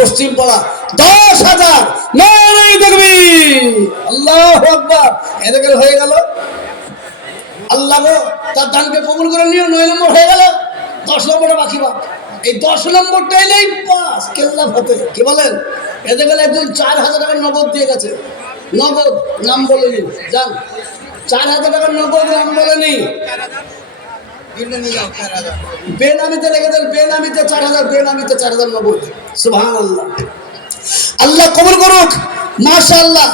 পশ্চিম পাড়া 10,000 নারায়ে তাকবীর আল্লাহু আকবার। এদিকে হয়ে গেল। আল্লাহ গো তার দানকে কবুল করে নিও। 9 নম্বর হয়ে গেল, 10 নম্বরটা বাকি বা। এই 10 নম্বরটা এলেই পাস, কেল্লা ফতে। কি বলেন? এতে গেলে একজন 4,000 টাকা নগদ দিয়ে গেছে। নগদ, নাম বলেনি, যান 4,000 টাকার নগদ, নাম বলেনি। বেনামিতে রেখেছেন, বেনামিতে 4,000, বেনামিতে 4,000 নগদ। সুবহানাল্লাহ। আল্লাহ কবুল করুক। মাশাআল্লাহ।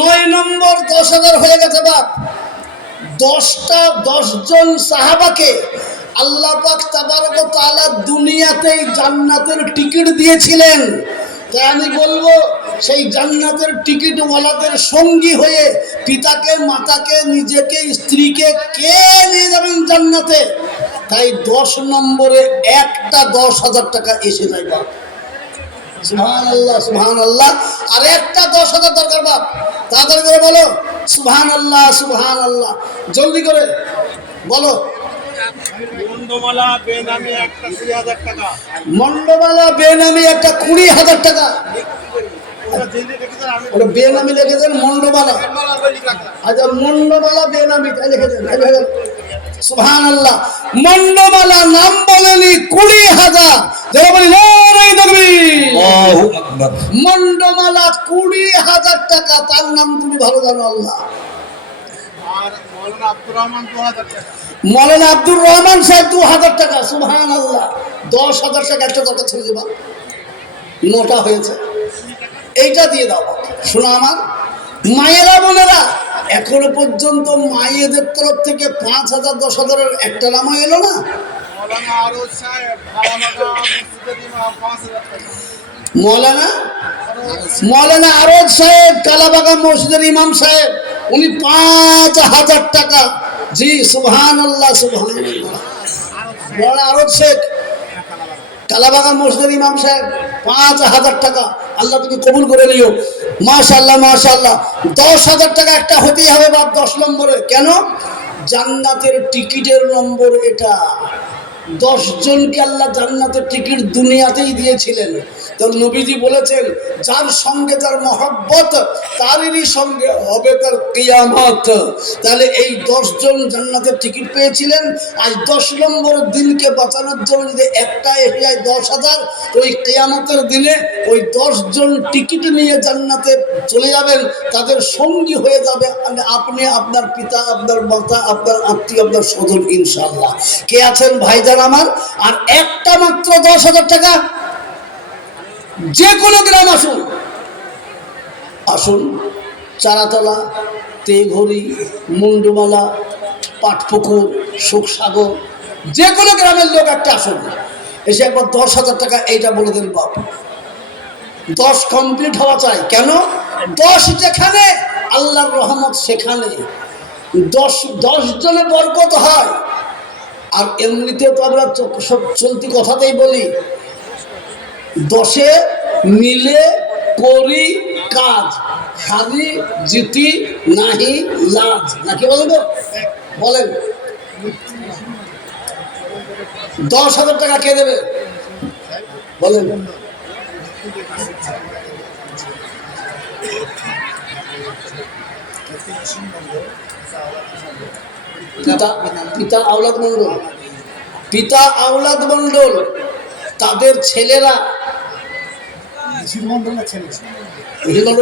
9 নম্বর 10,000 হয়ে গেছে বাপ। 10 জন সাহাবাকে আল্লাহ পাক তাবারক ওয়া তাআলা দুনিয়াতেই জান্নাতের টিকিট দিয়েছিলেন। তাই আমি বলবো সেই জান্নাতের টিকিট ওয়ালাদের সঙ্গী হয়ে পিতাকে, মাতাকে, নিজেকে, স্ত্রীকে কে নিয়ে যাবেন জান্নাতে? তাই 10 নম্বরে একটা 10,000 টাকা এসে যায় বাপ। সুবহানাল্লাহ, সুবহানাল্লাহ। আর একটা 10,000 দরকার বাপ। তাড়াতাড়ি করে বলো সুবহানাল্লাহ, সুবহানাল্লাহ, জলদি করে বলো। মন্ডমালা বেনামি একটা 20,000 টাকা। মন্ডমালা বেনামি একটা 20,000 টাকা। ওটা বেনামি লিখেছেন, মন্ডমালা। আচ্ছা, মন্ডমালা বেনামি তাই লিখেছেন। সুবহানাল্লাহ। মন্ডমালা নাম বলেনি 20,000। যারা বলি নারায়ে তাকবীর আল্লাহু আকবার। মন্ডমালা 20,000 টাকা। তার নাম তুমি ভালো জানো আল্লাহ। আর মাওলানা আব্দুর রহমান 2,000 টাকা। মাওলানা আব্দুর রহমান সাহেব 2,000 টাকা। সুবহানাল্লাহ। 10,000 টাকা একটা দরকার ছিল যে বাপ, নোটা হয়েছে, এইটা দিয়ে দাও। শোনো আমার মায়েরা, বোনেরা, এখনো পর্যন্ত মায়েদের তরফ থেকে 5,000 10,000 একটা নামও এলো না। মাওলানা আরজ সাহেব কালামাগা মসজিদের ইমাম 5,000 টাকা। মৌলানা আরজ সাহেব কালাবাগা মসজিদের ইমাম সাহেব, উনি 5,000 টাকা। জি সুবহানাল্লাহ, সুবহানাল্লাহ। মৌলানা আরজ শেখ কালাবাগা মসজিদের ইমাম সাহেব 5,000 টাকা। আল্লাহ তুমি কবুল করে নিও। মাশাআল্লাহ, মাশাআল্লাহ। 10,000 টাকা একটা হতেই হবে বাপ 10 নম্বরে। কেন? জান্নাতের টিকিটের নম্বর এটা। 10 জনকে আল্লাহ জান্নাতের টিকিট দুনিয়াতেই দিয়েছিলেন। তো নবীজি বলেছেন যার সঙ্গে যার মহব্বত তারই সঙ্গে হবে তার কিয়ামত। তাহলে এই 10 জন জান্নাতের টিকিট পেয়েছিলেন। আজ 10 নম্বর দিনকে বাঁচানোর জন্য যদি একটা এসে যায় 10,000, ওই কিয়ামতের দিনে ওই 10 জন টিকিট নিয়ে জান্নাতে চলে যাবেন। তাদের সঙ্গী হয়ে যাবে আপনি, আপনার পিতা, আপনার মাতা, আপনার আত্মীয়, আপনার স্বজন, ইনশাআল্লাহ। কে আছেন ভাইজান আমার? আর একটা মাত্র 10,000 টাকা। যে কোনো গ্রাম আসুন, আসুন চারাতলা, তেঘড়ি, মুন্ডুমালা, পাটপুকুর, সুখসাগর, যে কোনো গ্রামের লোক একটা আসুন, এসে একবার 10,000 টাকা এইটা বলে দেন বাপ। 10 কমপ্লিট হওয়া চাই। কেন? 10 যেখানে আল্লাহর রহমত সেখানে। 10 জনের বরকত হয়। আর এমনিতে তো আমরা সব চলতি কথাতেই বলি 10 মিলে করি কাজ, হারি জিতি নাহি লাজ, নাকি বলেন? বলেন 10,000 টাকা কে দেবে বলেন? পিতা আওলাদ মন্ডল, পিতা আওলাদ মন্ডল, তাদের ছেলেরা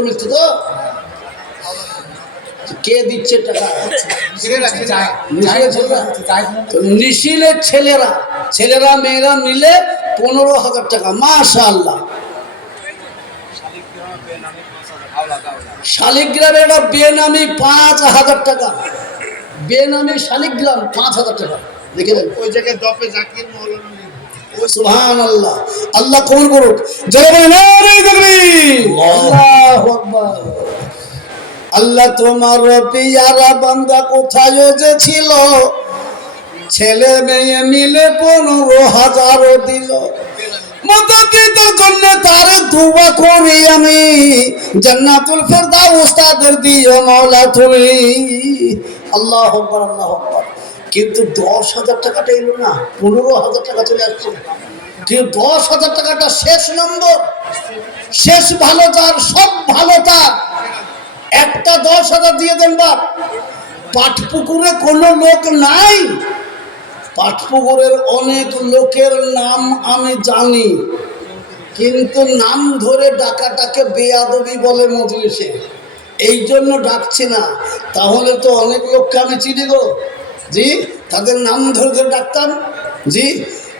মিষ্টি তো কে দিচ্ছে টাকা? নিশিলের ছেলেরা, ছেলেরা মেয়েরা মিলে 15,000 টাকা। মাশাআল্লাহ। শালিগ্রামের একটা বেনামি 5,000 টাকা। বেনামি শালিগ্রাম 5,000 টাকা। দেখে দেন ওই জায়গায় দপে জাকির মৌলানা। সুবহানাল্লাহ। আল্লাহ কবুল করুক। জয় নারায়ে তাকবীর আল্লাহু আকবার। আল্লাহ তোমার পিয়ারা বান্দা কোথায় যে ছিল, ছেলে মেয়ে মিলে 15,000 দিল। মাতা পিতার জন্য তার দোয়া করি আমি, জান্নাতুল ফেরদাউস তাদের দিও মাওলা তুমি। আল্লাহু আকবার, আল্লাহু আকবার। কিন্তু 10,000 টাকাটা এলো না, 15,000 টাকা চলে আসছে। কেউ 10,000 টাকাটা শেষ নম্বর, শেষ ভালো তার, সব ভালো তার, একটা 10,000 দিয়ে দেন বাপ। পাটপুকুরে কোনো লোক নাই, পাটপুকুরের অনেক লোকের নাম আমি জানি, কিন্তু নাম ধরে ডাকাটাকে বেয়াদবি বলে মজলিসে, এই জন্য ডাকছি না। তাহলে তো অনেক লোককে আমি চিনি গো, জি, তাদের নাম ধরে ধরে ডাকতাম, জি।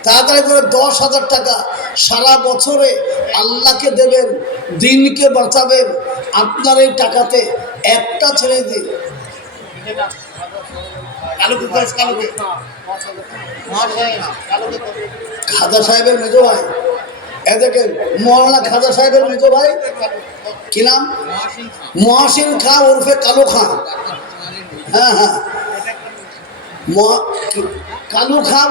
তাড়াতাড়ি করে 10,000 টাকা সারা বছরে আল্লাহকে দেবেন, দিনকে বাঁচাবেন। আপনার এই টাকাতে একটা ছেড়ে দিন। খাজা সাহেবের মেজো ভাই, এ দেখেন মৌলানা খাজা সাহেবের মেজো ভাই, কি নাম? মহাসিন খাঁ ওরফে কালু খাঁ। হ্যাঁ হ্যাঁ, কালু খাঁ,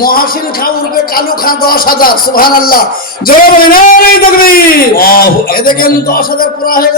মহাসিন খাঁ উঠবে কালু খাঁ, 10,000। সুবহানাল্লাহ, জোরে বলেন এই তাকবীর। এ দেখেন 10,000 পুরা হয়ে গেল।